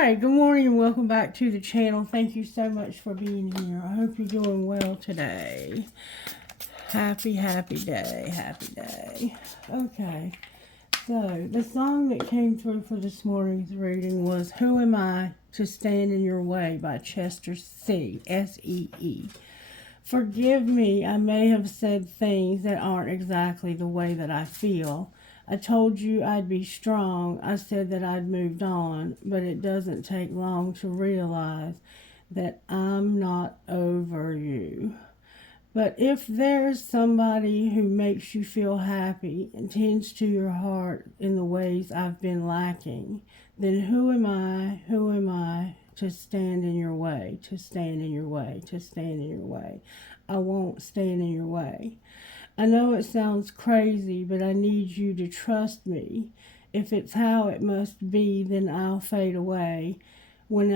Alright, good morning and welcome back to the channel. Thank you so much for being here. I hope you're doing well today. Happy day, happy day. Okay, so the song that came through for this morning's reading was Who Am I to Stand in Your Way by Chester C. S-E-E. Forgive me, I may have said things that aren't exactly the way that I feel. I told you I'd be strong. I said that I'd moved on, but it doesn't take long to realize that I'm not over you. But if there's somebody who makes you feel happy and tends to your heart in the ways I've been lacking, then who am I to stand in your way, to stand in your way, to stand in your way? I won't stand in your way. I know it sounds crazy, but I need you to trust me. If it's how it must be, then I'll fade away. When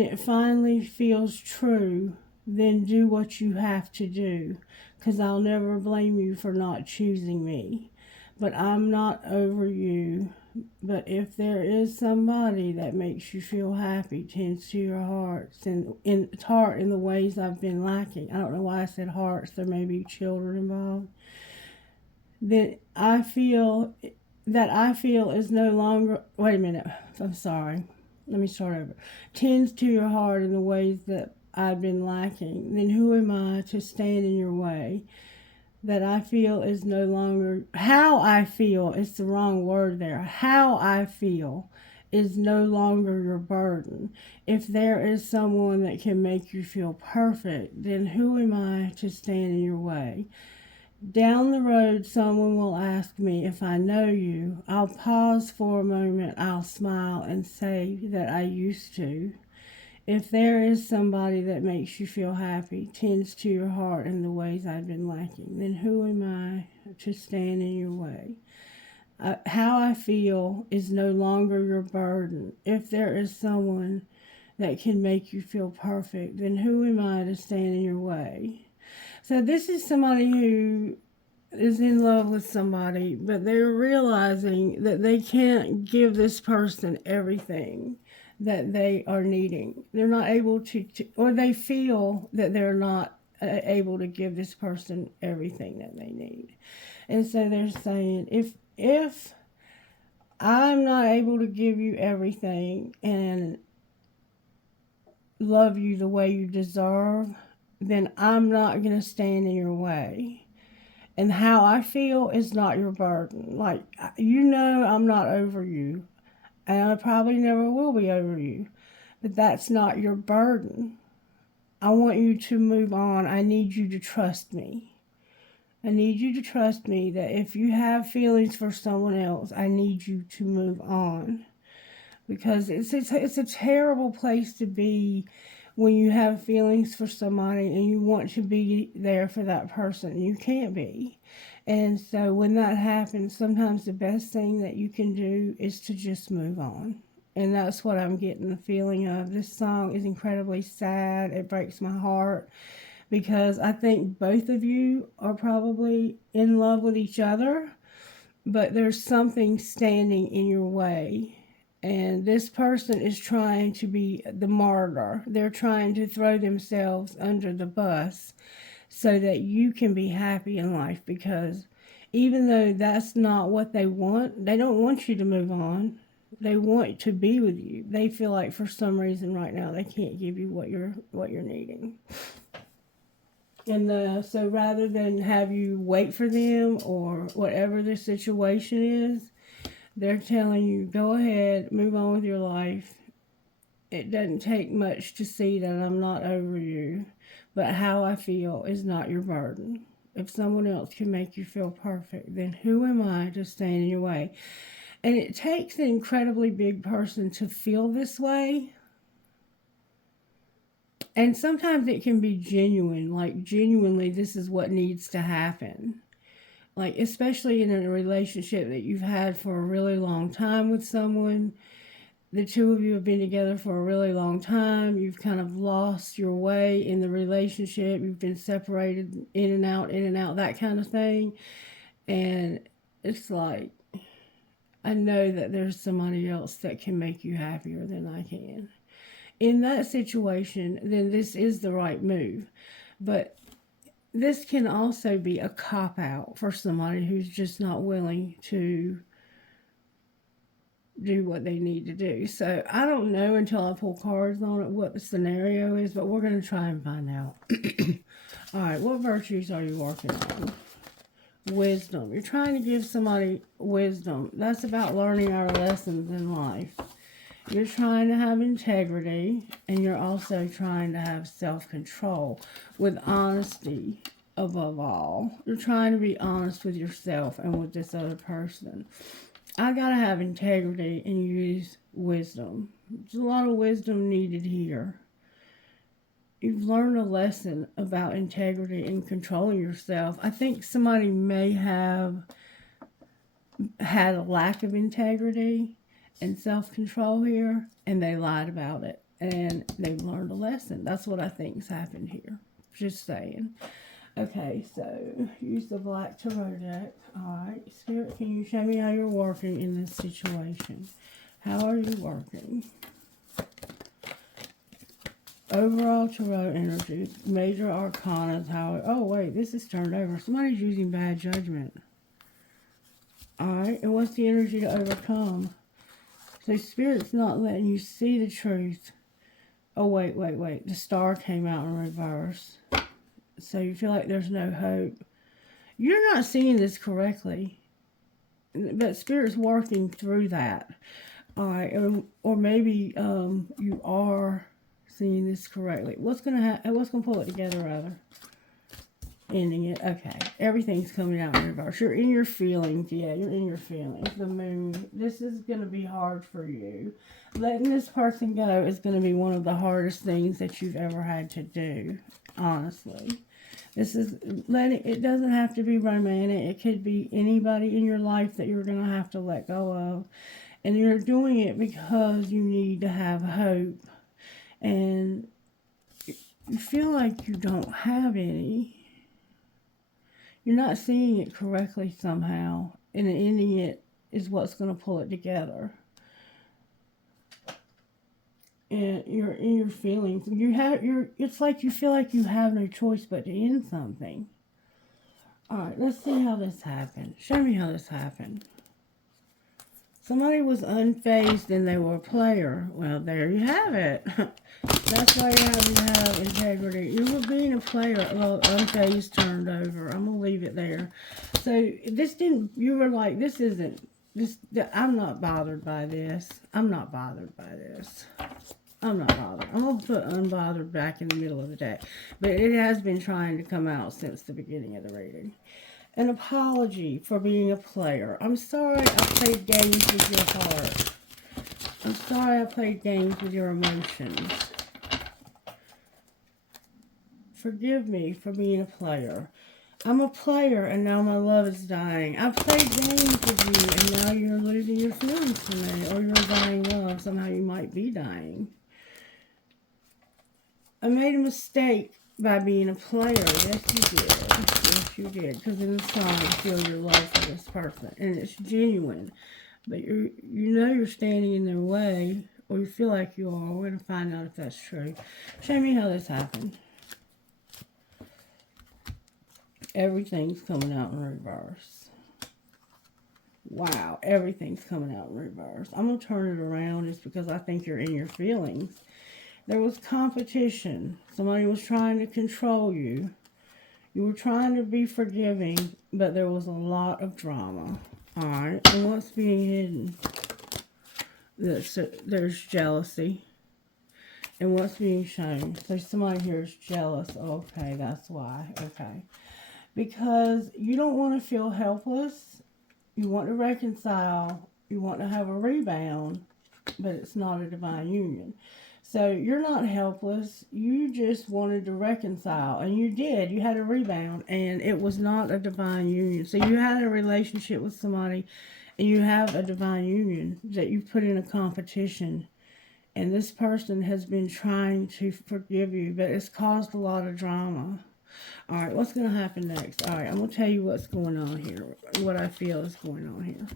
it finally feels true, then do what you have to do, 'cause I'll never blame you for not choosing me. But I'm not over you. But if there is somebody that makes you feel happy, tends to your hearts and in heart in the ways I've been lacking. I don't know why I said hearts. There may be children involved. Then I feel is no longer. Wait a minute. I'm sorry. Let me start over. Tends to your heart in the ways that I've been lacking. Then who am I to stand in your way? That I feel is no longer, how I feel, it's the wrong word there. How I feel is no longer your burden. If there is someone that can make you feel perfect, then who am I to stand in your way? Down the road, someone will ask me if I know you. I'll pause for a moment, I'll smile and say that I used to. If there is somebody that makes you feel happy, tends to your heart in the ways I've been lacking, then who am I to stand in your way? How I feel is no longer your burden. If there is someone that can make you feel perfect, then who am I to stand in your way? So this is somebody who is in love with somebody, but they're realizing that they can't give this person everything that they are needing. They're not able to or they feel that they're not able to give this person everything that they need. And so they're saying, if I'm not able to give you everything and love you the way you deserve, then I'm not going to stand in your way. And how I feel is not your burden. Like, I'm not over you. And I probably never will be over you. But that's not your burden. I want you to move on. I need you to trust me. I need you to trust me that if you have feelings for someone else, I need you to move on. Because it's a terrible place to be when you have feelings for somebody and you want to be there for that person. You can't be. And so when that happens, sometimes the best thing that you can do is to just move on. And that's what I'm getting the feeling of. This song is incredibly sad. It breaks my heart because I think both of you are probably in love with each other, but there's something standing in your way. And this person is trying to be the martyr. They're trying to throw themselves under the bus so that you can be happy in life, because even though that's not what they want, they don't want you to move on. They want to be with you. They feel like for some reason right now they can't give you what you're needing. And so rather than have you wait for them or whatever the situation is, they're telling you, go ahead, move on with your life. It doesn't take much to see that I'm not over you, but how I feel is not your burden. If someone else can make you feel perfect, then who am I to stand in your way? And it takes an incredibly big person to feel this way. And sometimes it can be genuine, like genuinely this is what needs to happen. Like, especially in a relationship that you've had for a really long time with someone. The two of you have been together for a really long time. You've kind of lost your way in the relationship. You've been separated in and out, that kind of thing. And it's like, I know that there's somebody else that can make you happier than I can. In that situation, then this is the right move. But this can also be a cop out for somebody who's just not willing to do what they need to do. So I don't know until I pull cards on it what the scenario is, but we're going to try and find out. All right, what virtues are you working on? Wisdom. You're trying to give somebody wisdom. That's about learning our lessons in life. You're trying to have integrity, and you're also trying to have self-control with honesty above all. You're trying to be honest with yourself and with this other person. I gotta have integrity and use wisdom. There's a lot of wisdom needed here. You've learned a lesson about integrity and controlling yourself. I think somebody may have had a lack of integrity and self-control here, and they lied about it, and they've learned a lesson. That's what I think's happened here. Just saying. Okay, so use the Black Tarot deck. Alright, Spirit, can you show me how you're working in this situation? How are you working? Overall Tarot energy, major arcana, how... Oh, wait, this is turned over. Somebody's using bad judgment. Alright, and what's the energy to overcome? So Spirit's not letting you see the truth. Oh, wait. The star came out in reverse. So you feel like there's no hope. You're not seeing this correctly. But Spirit's working through that. Alright, or maybe you are seeing this correctly. What's gonna pull it together, rather? Ending it. Okay. Everything's coming out in reverse. You're in your feelings. Yeah, you're in your feelings. The moon. This is going to be hard for you. Letting this person go is going to be one of the hardest things that you've ever had to do. Honestly. This is it doesn't have to be romantic. It could be anybody in your life that you're going to have to let go of. And you're doing it because you need to have hope. And you feel like you don't have any. You're not seeing it correctly somehow, and ending it is what's going to pull it together. And you're in your feelings. It's like you feel like you have no choice but to end something. All right, let's see how this happened. Show me how this happened. Somebody was unfazed and they were a player. Well, there you have it. That's why you have to have integrity. You were being a player. Well, unfazed turned over. I'm going to leave it there. So, you were like, I'm not bothered by this. I'm not bothered by this. I'm not bothered. I'm going to put unbothered back in the middle of the deck. But it has been trying to come out since the beginning of the reading. An apology for being a player. I'm sorry I played games with your heart. I'm sorry I played games with your emotions. Forgive me for being a player. I'm a player and now my love is dying. I played games with you and now you're losing your feelings for me. Or you're dying love. Somehow you might be dying. I made a mistake by being a player. Yes, you did. Yes, you did. Because in the song, you feel your love for this person. And it's genuine. But you know you're standing in their way. Or you feel like you are. We're going to find out if that's true. Show me how this happened. Everything's coming out in reverse. Wow. Everything's coming out in reverse. I'm going to turn it around just because I think you're in your feelings. There was competition. Somebody was trying to control you. You were trying to be forgiving, but there was a lot of drama. Alright, and what's being hidden? There's jealousy. And what's being shown? So somebody here is jealous. Okay, that's why. Okay. Because you don't want to feel helpless. You want to reconcile. You want to have a rebound, but it's not a divine union. So you're not helpless. You just wanted to reconcile. And you did. You had a rebound. And it was not a divine union. So you had a relationship with somebody. And you have a divine union that you put in a competition. And this person has been trying to forgive you. But it's caused a lot of drama. Alright, what's going to happen next? Alright, I'm going to tell you what's going on here. What I feel is going on here.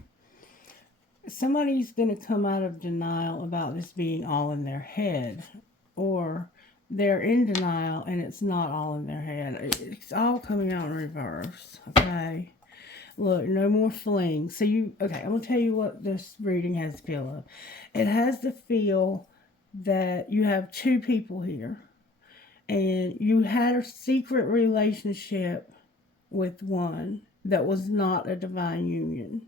somebody's going to come out of denial about this being all in their head, or they're in denial and it's not all in their head. It's all coming out in reverse. Okay. Look, no more fling. So okay, I'm going to tell you what this reading has the feel of. It has the feel that you have two people here, and you had a secret relationship with one that was not a divine union.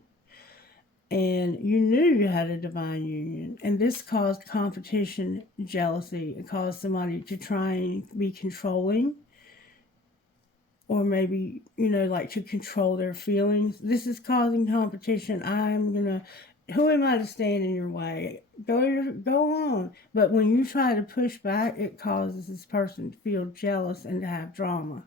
And you knew you had a divine union. And this caused competition, jealousy. It caused somebody to try and be controlling, or maybe, like to control their feelings. This is causing competition. Who am I to stand in your way? Go on. But when you try to push back, it causes this person to feel jealous and to have drama,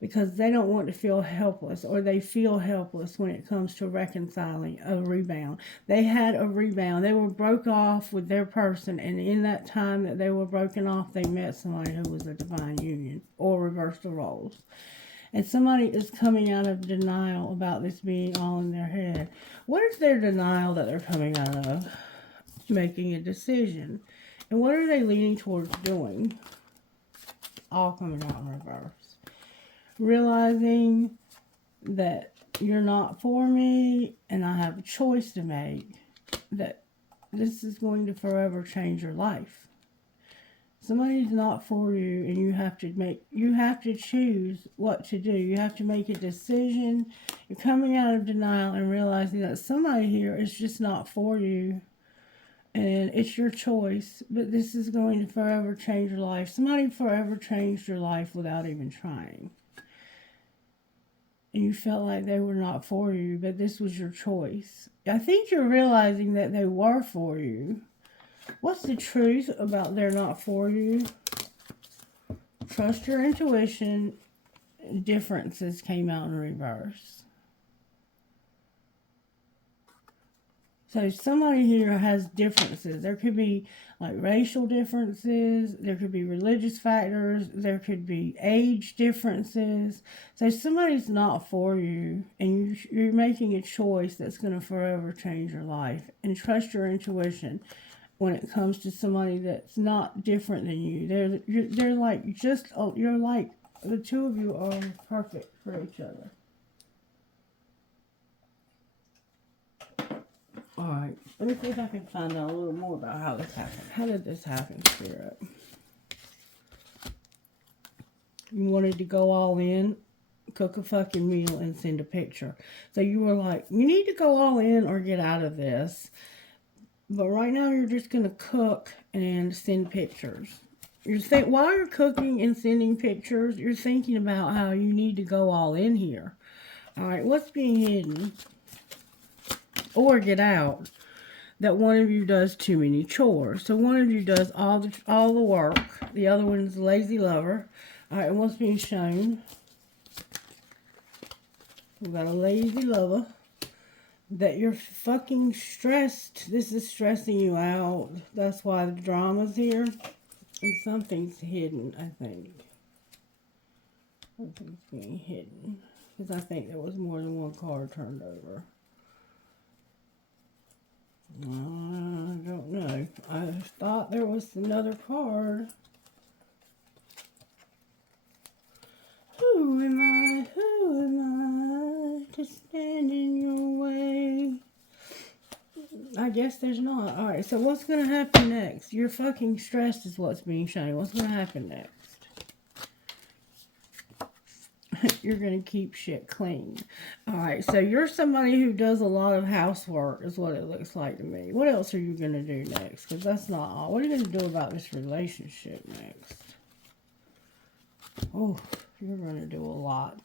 because they don't want to feel helpless, or they feel helpless when it comes to reconciling a rebound. They had a rebound. They were broke off with their person, and in that time that they were broken off, they met somebody who was a divine union, or reversed the roles. And somebody is coming out of denial about this being all in their head. What is their denial that they're coming out of? Making a decision. And what are they leaning towards doing? All coming out in reverse. Realizing that you're not for me and I have a choice to make, that this is going to forever change your life. Somebody's not for you, and you have to choose what to do. You have to make a decision. You're coming out of denial and realizing that somebody here is just not for you, and it's your choice, but this is going to forever change your life. Somebody forever changed your life without even trying. And you felt like they were not for you, but this was your choice. I think you're realizing that they were for you. What's the truth about they're not for you? Trust your intuition. Differences came out in reverse. So somebody here has differences. There could be like racial differences. There could be religious factors. There could be age differences. So somebody's not for you, and you're making a choice that's going to forever change your life. And trust your intuition when it comes to somebody that's not different than you. They're like you're like, the two of you are perfect for each other. Alright, let me see if I can find out a little more about how this happened. How did this happen, Spirit? You wanted to go all in, cook a fucking meal, and send a picture. So you were like, you need to go all in or get out of this. But right now you're just going to cook and send pictures. While you're cooking and sending pictures, you're thinking about how you need to go all in here. Alright, what's being hidden? Or get out. That one of you does too many chores. So one of you does all the work. The other one is a lazy lover. Alright, and what's being shown? We've got a lazy lover. That you're fucking stressed. This is stressing you out. That's why the drama's here. And something's hidden, I think. Something's being hidden. Because I think there was more than one card turned over. I don't know. I thought there was another card. Who am I? Who am I to stand in your way? I guess there's not. Alright, so what's going to happen next? You're fucking stressed is what's being shown. What's going to happen next? You're going to keep shit clean. Alright, so you're somebody who does a lot of housework is what it looks like to me. What else are you going to do next? Because that's not all. What are you going to do about this relationship next? Oh, you're going to do a lot.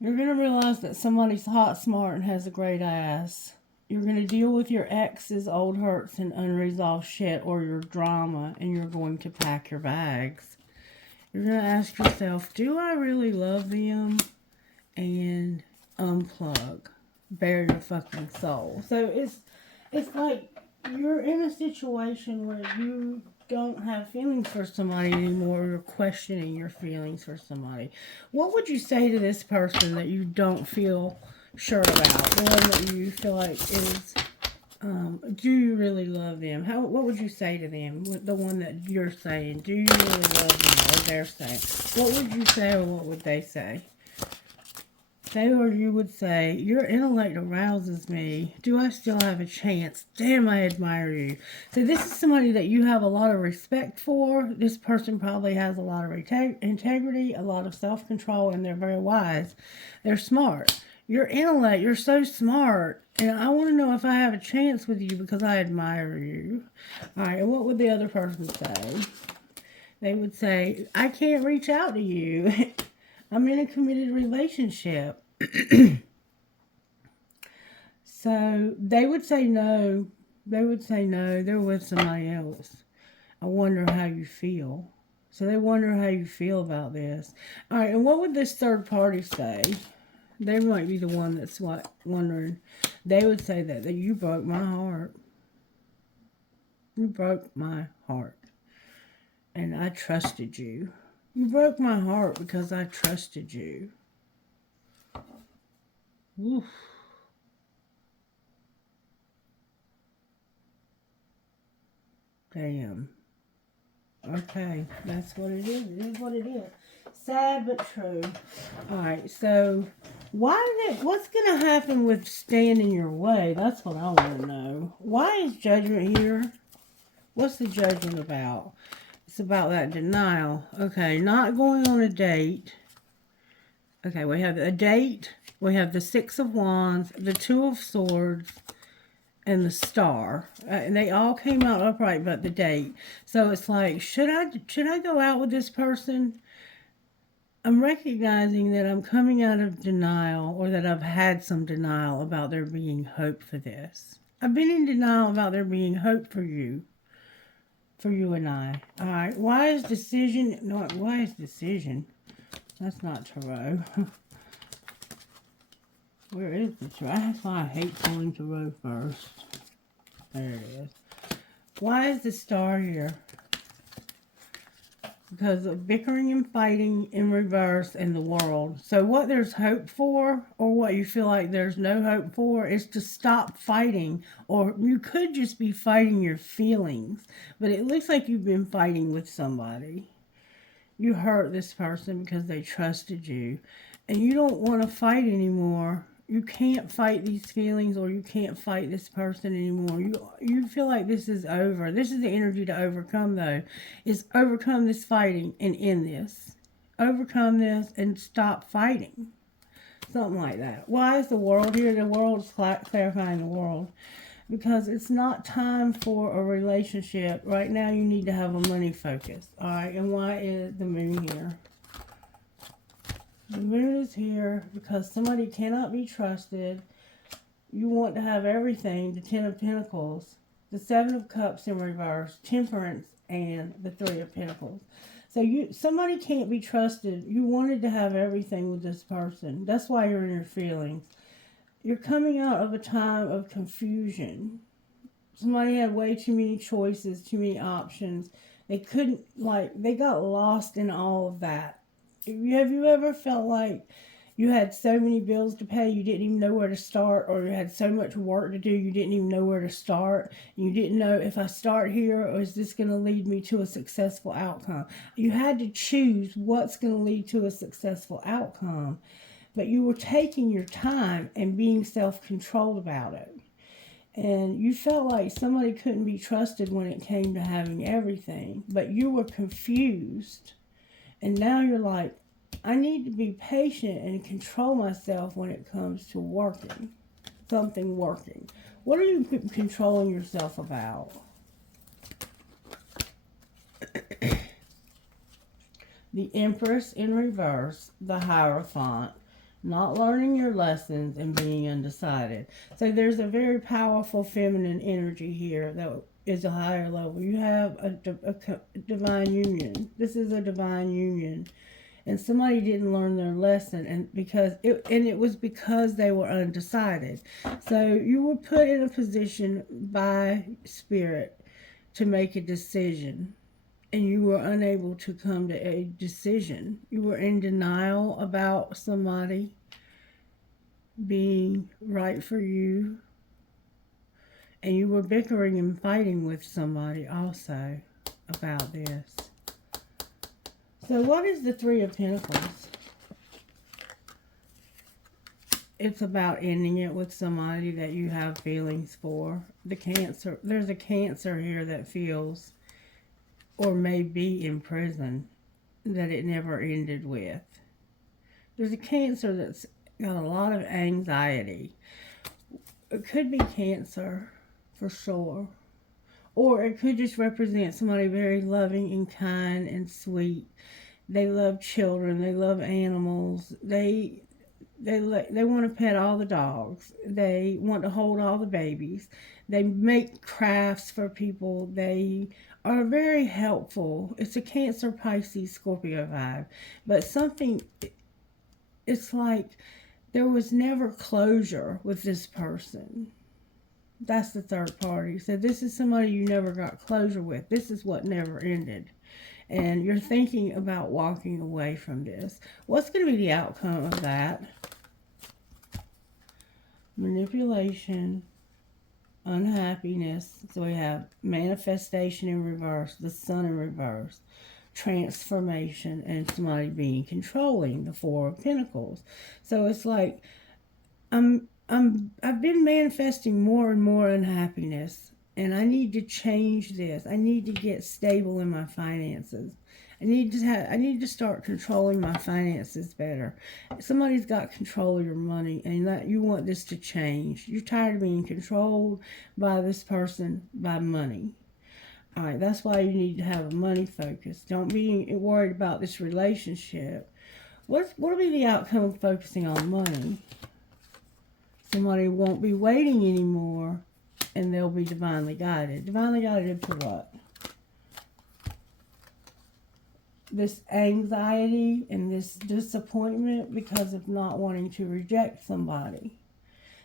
You're going to realize that somebody's hot, smart, and has a great ass. You're going to deal with your ex's old hurts and unresolved shit, or your drama, and you're going to pack your bags. You're going to ask yourself, do I really love them? And unplug. Bare your fucking soul. So it's like you're in a situation where you don't have feelings for somebody anymore. You're questioning your feelings for somebody. What would you say to this person that you don't feel sure about, the one that you feel like is, do you really love them? What would you say to them? The one that you're saying, do you really love them? Or they're saying, what would you say, or what would they say? They or you would say, your intellect arouses me. Do I still have a chance? Damn, I admire you. So this is somebody that you have a lot of respect for. This person probably has a lot of integrity, a lot of self-control, and they're very wise. They're smart. Your intellect, you're so smart. And I want to know if I have a chance with you because I admire you. All right, and what would the other person say? They would say, I can't reach out to you. I'm in a committed relationship. So they would say no. They would say no. They're with somebody else. I wonder how you feel. So they wonder how you feel about this. All right, and what would this third party say? They might be the one that's wondering. They would say that you broke my heart. You broke my heart. And I trusted you. You broke my heart because I trusted you. Oof. Damn. Okay, that's what it is. It is what it is. Sad but true. Alright, so what's going to happen with staying in your way? That's what I want to know. Why is judgment here? What's the judgment about? It's about that denial. Okay, not going on a date. Okay, we have a date. We have the Six of Wands, the Two of Swords, and the Star. And they all came out upright but the date. So it's like, should I go out with this person? I'm recognizing that I'm coming out of denial, or that I've had some denial about there being hope for this. I've been in denial about there being hope for you and I. All right. Why is decision? That's not tarot. Where is the tarot? That's why I hate pulling tarot first. There it is. Why is the Star here? Because of bickering and fighting in reverse in the world. So what there's hope for, or what you feel like there's no hope for, is to stop fighting. Or you could just be fighting your feelings. But it looks like you've been fighting with somebody. You hurt this person because they trusted you. And you don't want to fight anymore. You can't fight these feelings, or you can't fight this person anymore. You feel like this is over. This is the energy to overcome, though. Is overcome this fighting and end this. Overcome this and stop fighting. Something like that. Why is the world here? The world is clarifying the world. Because it's not time for a relationship. Right now you need to have a money focus. Alright, and why is the Moon here? The Moon is here because somebody cannot be trusted. You want to have everything. The Ten of Pentacles, the Seven of Cups in reverse, Temperance, and the Three of Pentacles. So somebody can't be trusted. You wanted to have everything with this person. That's why you're in your feelings. You're coming out of a time of confusion. Somebody had way too many choices, too many options. They couldn't, they got lost in all of that. Have you ever felt like you had so many bills to pay, you didn't even know where to start, or you had so much work to do, you didn't even know where to start? You didn't know, if I start here, or is this going to lead me to a successful outcome? You had to choose what's going to lead to a successful outcome, but you were taking your time and being self-controlled about it. And you felt like somebody couldn't be trusted when it came to having everything, but you were confused. And now you're like, I need to be patient and control myself when it comes to working. Something working. What are you controlling yourself about? The Empress in reverse, the Hierophant, not learning your lessons and being undecided. So there's a very powerful feminine energy here that is a higher level. You have a divine union. This is a divine union. And somebody didn't learn their lesson, and it was because they were undecided. So you were put in a position by Spirit to make a decision, and you were unable to come to a decision. You were in denial about somebody. being right for you, and you were bickering and fighting with somebody also about this. So what is the Three of Pentacles? It's about ending it with somebody that you have feelings for. The Cancer, there's a Cancer here that feels or may be in prison that it never ended with. There's a Cancer that's got a lot of anxiety. It could be Cancer for sure. Or it could just represent somebody very loving and kind and sweet. They love children. They love animals. They want to pet all the dogs. They want to hold all the babies. They make crafts for people. They are very helpful. It's a Cancer, Pisces, Scorpio vibe. But something, it's like there was never closure with this person. That's the third party. So this is somebody you never got closure with. This is what never ended. And you're thinking about walking away from this. What's going to be the outcome of that? Manipulation, unhappiness. So we have manifestation in reverse, the Sun in reverse, transformation, and somebody being controlling, the Four of Pentacles. So it's like I've been manifesting more and more unhappiness, and I need to change this. I need to get stable in my finances. I need to start controlling my finances better. Somebody's got control of your money, and that you want this to change. You're tired of being controlled by this person, by money. All right, that's why you need to have a money focus. Don't be worried about this relationship. What'll be the outcome of focusing on money? Somebody won't be waiting anymore, and they'll be divinely guided. Divinely guided to what? This anxiety and this disappointment because of not wanting to reject somebody.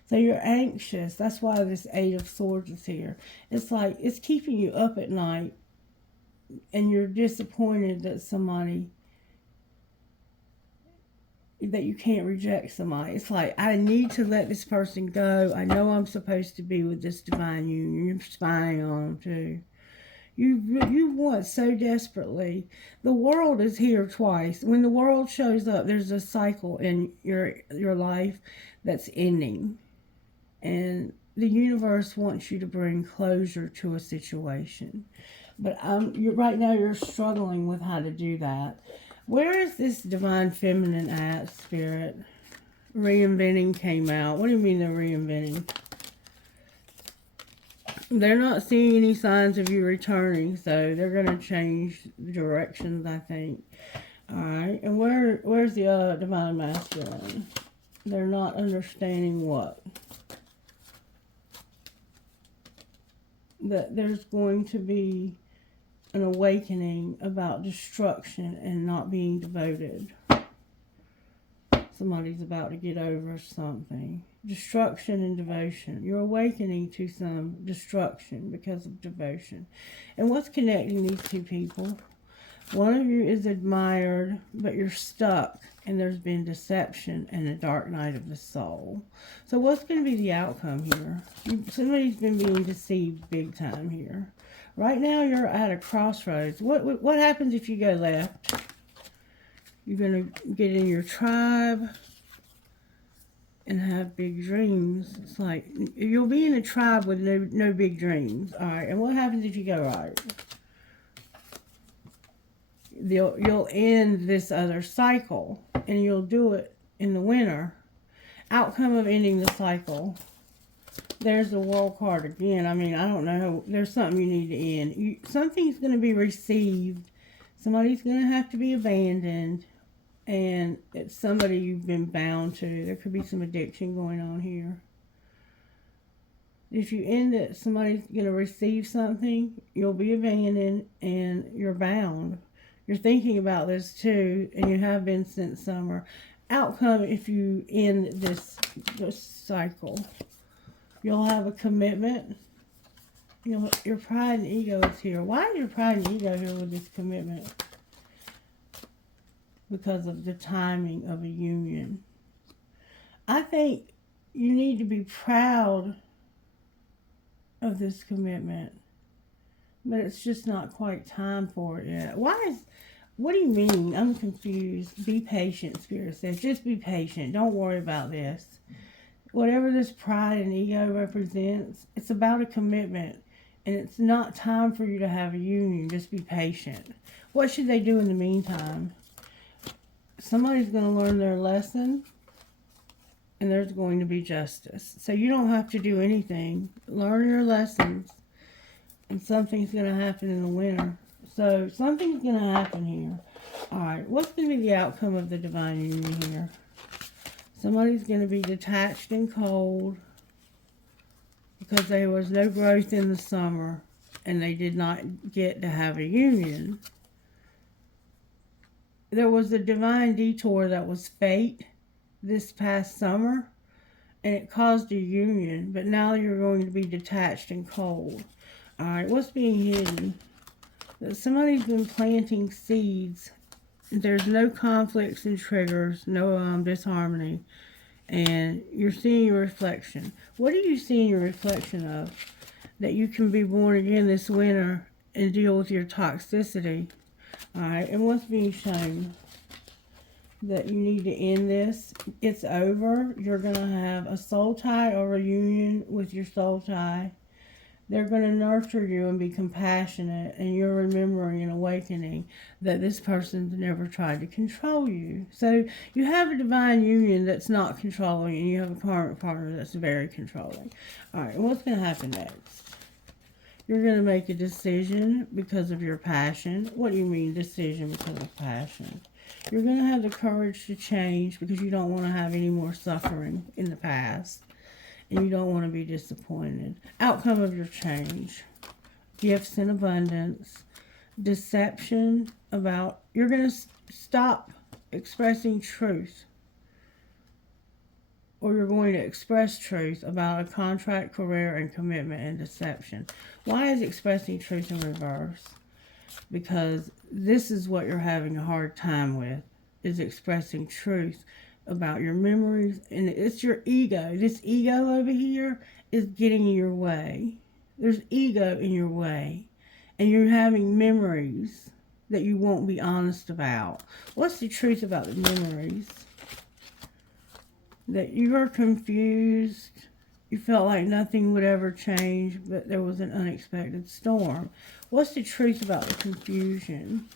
So you're anxious. That's why this Eight of Swords is here. It's like it's keeping you up at night, and you're disappointed that that you can't reject somebody. It's like, I need to let this person go. I know I'm supposed to be with this divine union. You're spying on them too. You want so desperately. The world is here twice. When the world shows up, there's a cycle in your life that's ending. And the universe wants you to bring closure to a situation. But right now you're struggling with how to do that. Where is this divine feminine at, Spirit? Reinventing came out. What do you mean they're reinventing? They're not seeing any signs of you returning, so they're going to change directions, I think. Alright, and where's the divine masculine? They're not understanding what? That there's going to be an awakening about destruction and not being devoted. Somebody's about to get over something. Destruction and devotion. You're awakening to some destruction because of devotion. And what's connecting these two people? One of you is admired, but you're stuck, and there's been deception and a dark night of the soul. So what's going to be the outcome here? Somebody's been being deceived big time here. Right now you're at a crossroads. What happens if you go left? You're going to get in your tribe and have big dreams. It's like you'll be in a tribe with no big dreams. All right, and what happens if you go right? You'll end this other cycle, and you'll do it in the winter. Outcome of ending the cycle. There's the World card again. I mean, I don't know. There's something you need to end. Something's going to be received. Somebody's going to have to be abandoned. And it's somebody you've been bound to. There could be some addiction going on here. If you end it, somebody's going to receive something. You'll be abandoned and you're bound. You're thinking about this too, and you have been since summer. Outcome if you end this cycle. You'll have a commitment. Your pride and ego is here. Why is your pride and ego here with this commitment? Because of the timing of a union. I think You need to be proud of this commitment, but it's just not quite time for it yet. What do you mean? I'm confused. Be patient, Spirit says. Just be patient. Don't worry about this. Whatever this pride and ego represents, it's about a commitment. And it's not time for you to have a union. Just be patient. What should they do in the meantime? Somebody's going to learn their lesson, and there's going to be justice. So you don't have to do anything. Learn your lessons, and something's going to happen in the winter. So something's going to happen here. All right, what's going to be the outcome of the divine union here? Somebody's going to be detached and cold because there was no growth in the summer and they did not get to have a union. There was a divine detour that was fate this past summer, and it caused a union, but now you're going to be detached and cold. All right, what's being hidden? That somebody's been planting seeds. There's no conflicts and triggers, no disharmony, and you're seeing your reflection. What are you seeing your reflection of? That you can be born again this winter and deal with your toxicity. All right, and what's being shown? That you need to end this. It's over. You're going to have a soul tie or reunion with your soul tie. They're going to nurture you and be compassionate, and you're remembering and awakening that this person's never tried to control you. So you have a divine union that's not controlling, and you have a karmic partner that's very controlling. All right, what's going to happen next? You're going to make a decision because of your passion. What do you mean decision because of passion? You're going to have the courage to change because you don't want to have any more suffering in the past. And you don't want to be disappointed. Outcome of your change. Gifts in abundance. Deception about... You're going to stop expressing truth. Or you're going to express truth about a contract, career, and commitment and deception. Why is expressing truth in reverse? Because this is what you're having a hard time with. Is expressing truth about your memories, and it's your ego. This ego over here is getting in your way. There's ego in your way, and you're having memories that you won't be honest about. What's the truth about the memories? That you are confused. You felt like nothing would ever change, but there was an unexpected storm. What's the truth about the confusion?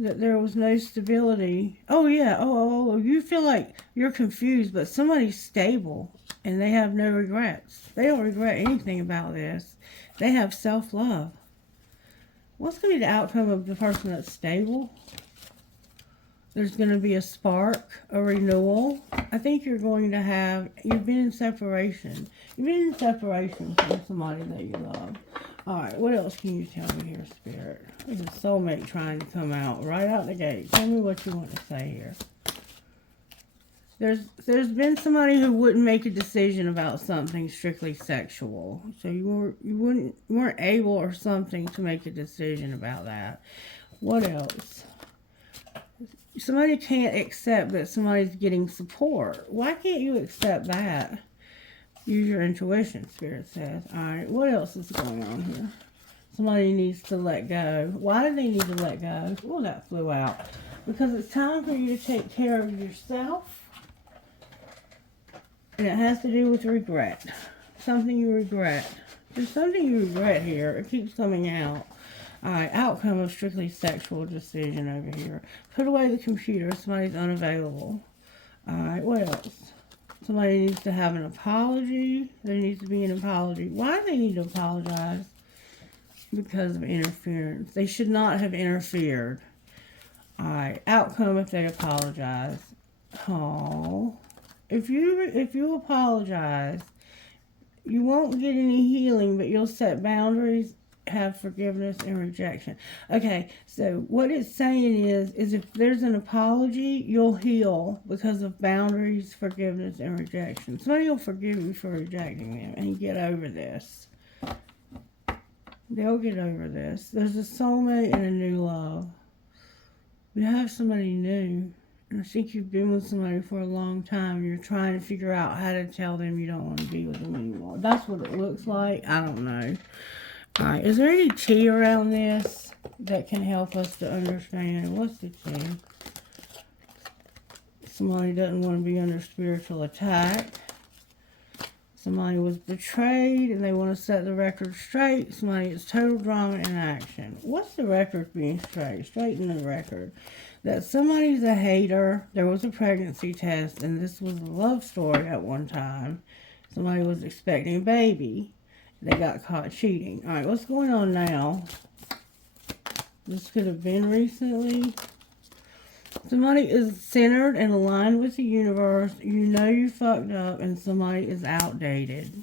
That there was no stability. Oh, yeah. Oh, you feel like you're confused, but somebody's stable, and they have no regrets. They don't regret anything about this. They have self-love. What's going to be the outcome of the person that's stable? There's going to be a spark, a renewal. I think you're going to have... You've been in separation. You've been in separation from somebody that you love. All right, what else can you tell me here, Spirit? There's a soulmate trying to come out right out the gate. Tell me what you want to say here. There's been somebody who wouldn't make a decision about something strictly sexual. So you weren't able or something to make a decision about that. What else? Somebody can't accept that somebody's getting support. Why can't you accept that? Use your intuition, Spirit says. All right, what else is going on here? Somebody needs to let go. Why do they need to let go? Oh, that flew out. Because it's time for you to take care of yourself. And it has to do with regret. Something you regret. There's something you regret here. It keeps coming out. All right, outcome of strictly sexual decision over here. Put away the computer. Somebody's unavailable. All right, what else? Somebody needs to have an apology. There needs to be an apology. Why do they need to apologize? Because of interference. They should not have interfered. Alright, outcome if they apologize. Oh. If you apologize, you won't get any healing, but you'll set boundaries, have forgiveness and rejection. Okay, so what it's saying is if there's an apology, you'll heal because of boundaries, forgiveness, and rejection. Somebody will forgive you for rejecting them and get over this. They'll get over this. There's a soulmate and a new love. You have somebody new. And I think you've been with somebody for a long time. You're trying to figure out how to tell them you don't want to be with them anymore. That's what it looks like. I don't know. Alright, is there any tea around this that can help us to understand? What's the tea? Somebody doesn't want to be under spiritual attack. Somebody was betrayed and they want to set the record straight. Somebody is total drama in action. What's the record being straight? Straighten the record. That somebody's a hater. There was a pregnancy test and this was a love story at one time. Somebody was expecting a baby. They got caught cheating. Alright, what's going on now? This could have been recently. Somebody is centered and aligned with the universe. You know you fucked up and somebody is outdated.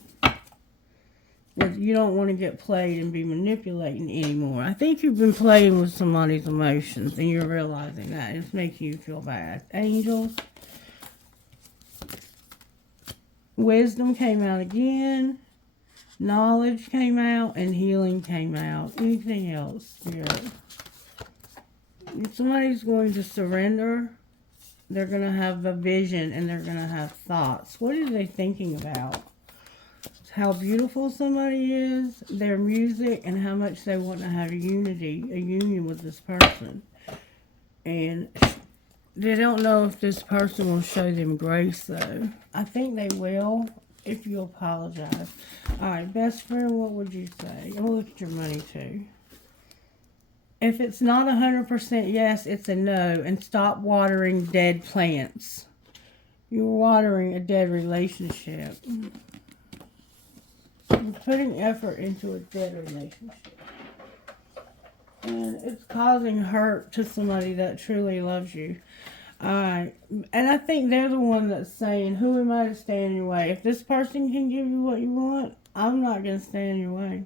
But you don't want to get played and be manipulating anymore. I think you've been playing with somebody's emotions and you're realizing that. It's making you feel bad. Angels. Wisdom came out again. Knowledge came out and healing came out. Anything else, Spirit? Somebody's going to surrender. They're going to have a vision and they're going to have thoughts. What are they thinking about? How beautiful somebody is, their music, and how much they want to have a union with this person. And they don't know if this person will show them grace, though. I think they will if you apologize. Alright, best friend, what would you say? And we'll look at your money, too. If it's not 100% yes, it's a no. And stop watering dead plants. You're watering a dead relationship. You're putting effort into a dead relationship. And it's causing hurt to somebody that truly loves you. Alright. And I think they're the one that's saying, who am I to stand in your way? If this person can give you what you want, I'm not going to stand in your way.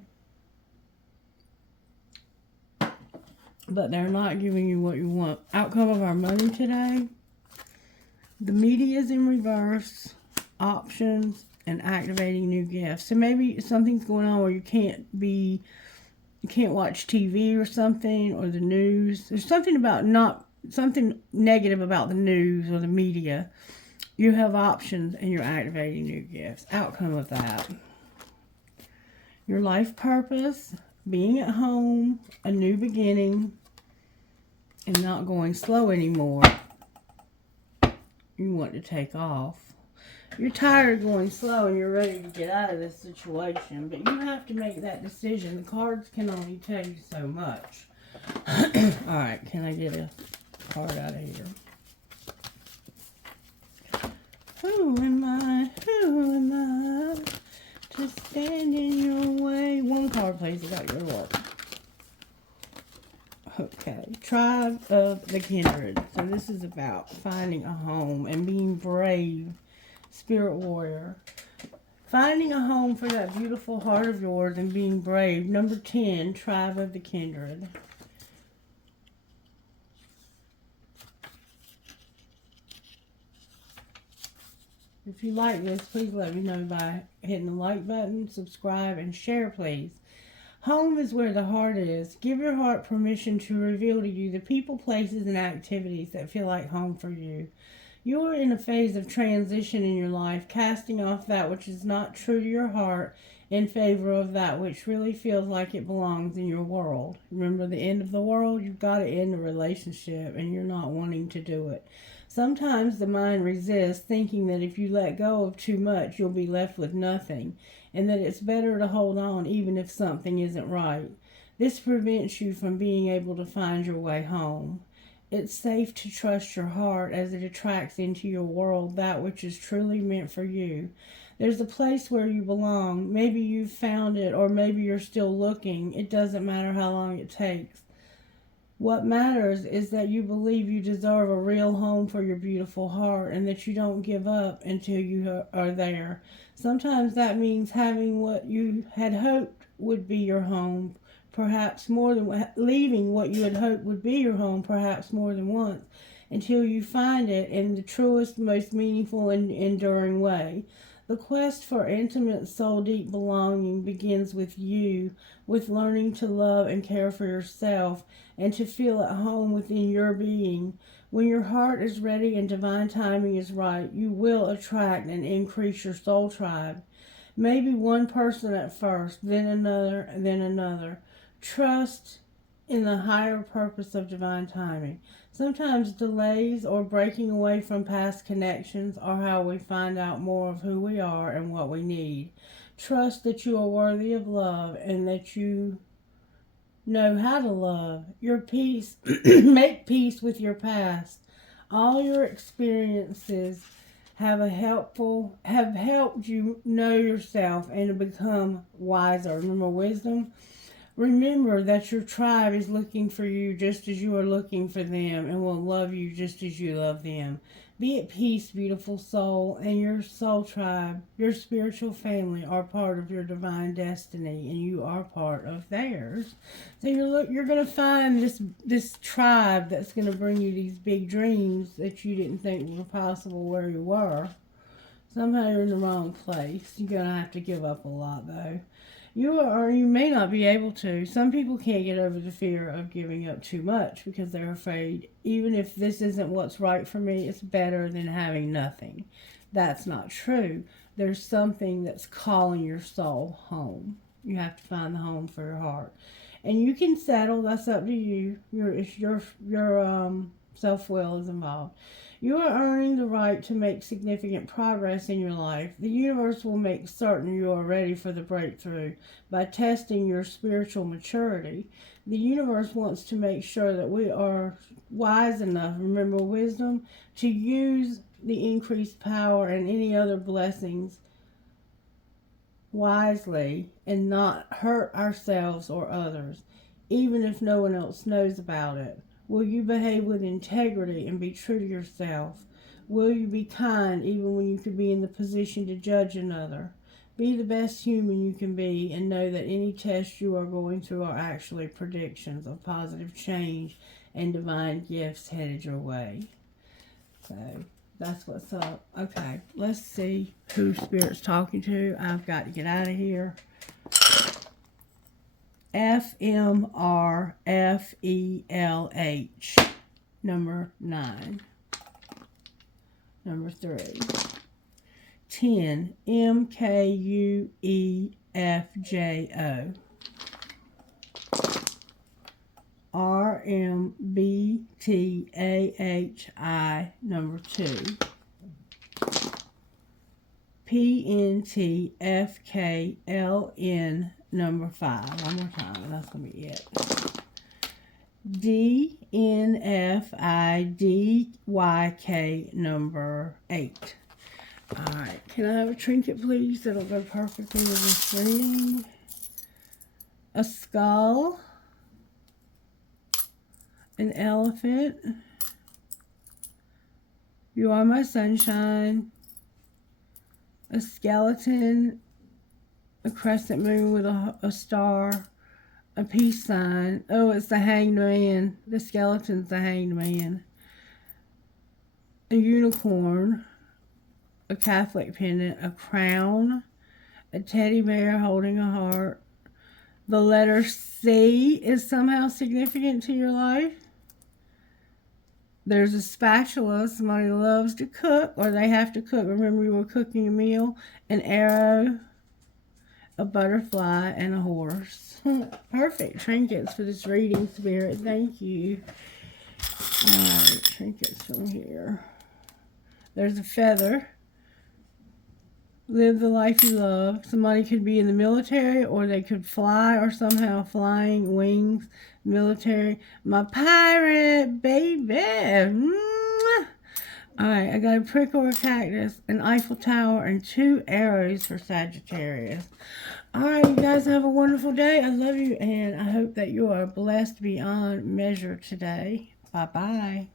But they're not giving you what you want. Outcome of our money today. The media is in reverse. Options and activating new gifts. So maybe something's going on where you can't watch TV or something, or the news. There's something negative about the news or the media. You have options and you're activating new gifts. Outcome of that. Your life purpose, being at home, a new beginning, and not going slow anymore. You want to take off. You're tired of going slow and you're ready to get out of this situation, but you have to make that decision. The cards can only tell you so much. Alright, can I get a card out of here? Who am I to stand in your way? One card, please. I got your work. Okay, Tribe of the Kindred. So this is about finding a home and being brave, Spirit Warrior. Finding a home for that beautiful heart of yours and being brave. Number 10, Tribe of the Kindred. If you like this, please let me know by hitting the like button, subscribe, and share, please. Home is where the heart is. Give your heart permission to reveal to you the people, places, and activities that feel like home for you. You are in a phase of transition in your life, casting off that which is not true to your heart in favor of that which really feels like it belongs in your world. Remember, the end of the world, you've got to end a relationship, and you're not wanting to do it. Sometimes the mind resists, thinking that if you let go of too much, you'll be left with nothing, and that it's better to hold on even if something isn't right. This prevents you from being able to find your way home. It's safe to trust your heart as it attracts into your world that which is truly meant for you. There's a place where you belong. Maybe you've found it, or maybe you're still looking. It doesn't matter how long it takes. What matters is that you believe you deserve a real home for your beautiful heart and that you don't give up until you are there. Sometimes that means having what you had hoped would be your home, perhaps more than leaving what you had hoped would be your home, perhaps more than once, until you find it in the truest, most meaningful and enduring way. The quest for intimate, soul-deep belonging begins with you, with learning to love and care for yourself, and to feel at home within your being. When your heart is ready and divine timing is right, you will attract and increase your soul tribe. Maybe one person at first, then another, and then another. Trust in the higher purpose of divine timing. Sometimes delays or breaking away from past connections are how we find out more of who we are and what we need. Trust that you are worthy of love and that you know how to love. Your peace, make peace with your past. All your experiences have helped you know yourself and to become wiser. Remember wisdom? Remember that your tribe is looking for you just as you are looking for them and will love you just as you love them. Be at peace, beautiful soul, and your soul tribe, your spiritual family, are part of your divine destiny, and you are part of theirs. So you're going to find this tribe that's going to bring you these big dreams that you didn't think were possible where you were. Somehow you're in the wrong place. You're going to have to give up a lot, though. You may not be able to. Some people can't get over the fear of giving up too much because they're afraid, even if this isn't what's right for me, it's better than having nothing. That's not true. There's something that's calling your soul home. You have to find the home for your heart. And you can settle. That's up to you. Your self-will is involved. You are earning the right to make significant progress in your life. The universe will make certain you are ready for the breakthrough by testing your spiritual maturity. The universe wants to make sure that we are wise enough, remember wisdom, to use the increased power and any other blessings wisely and not hurt ourselves or others, even if no one else knows about it. Will you behave with integrity and be true to yourself? Will you be kind even when you could be in the position to judge another? Be the best human you can be and know that any tests you are going through are actually predictions of positive change and divine gifts headed your way. So that's what's up. Okay, let's see who Spirit's talking to. I've got to get out of here. FMRFELH, number 9. Number 3. 10, MKUEFJO. RMBTAHI, number 2. PNTFKLN, number 5. One more time. That's going to be it. DNFIDYK, number 8. Alright. Can I have a trinket, please? That'll go perfectly with this reading. A skull. An elephant. You are my sunshine. A skeleton. A crescent moon with a star, a peace sign. Oh, it's the hanged man. The skeleton's the hanged man. A unicorn, a Catholic pendant, a crown, a teddy bear holding a heart. The letter C is somehow significant to your life. There's a spatula. Somebody loves to cook, or they have to cook. Remember, you were cooking a meal. An arrow, a butterfly, and a horse. Perfect trinkets for this reading, Spirit. Thank you. Alright, trinkets from here. There's a feather. Live the life you love. Somebody could be in the military, or they could fly, or somehow flying wings. Military. My pirate, baby. Mwah. Alright, I got a prick or a cactus, an Eiffel Tower, and 2 arrows for Sagittarius. Alright, you guys have a wonderful day. I love you, and I hope that you are blessed beyond measure today. Bye-bye.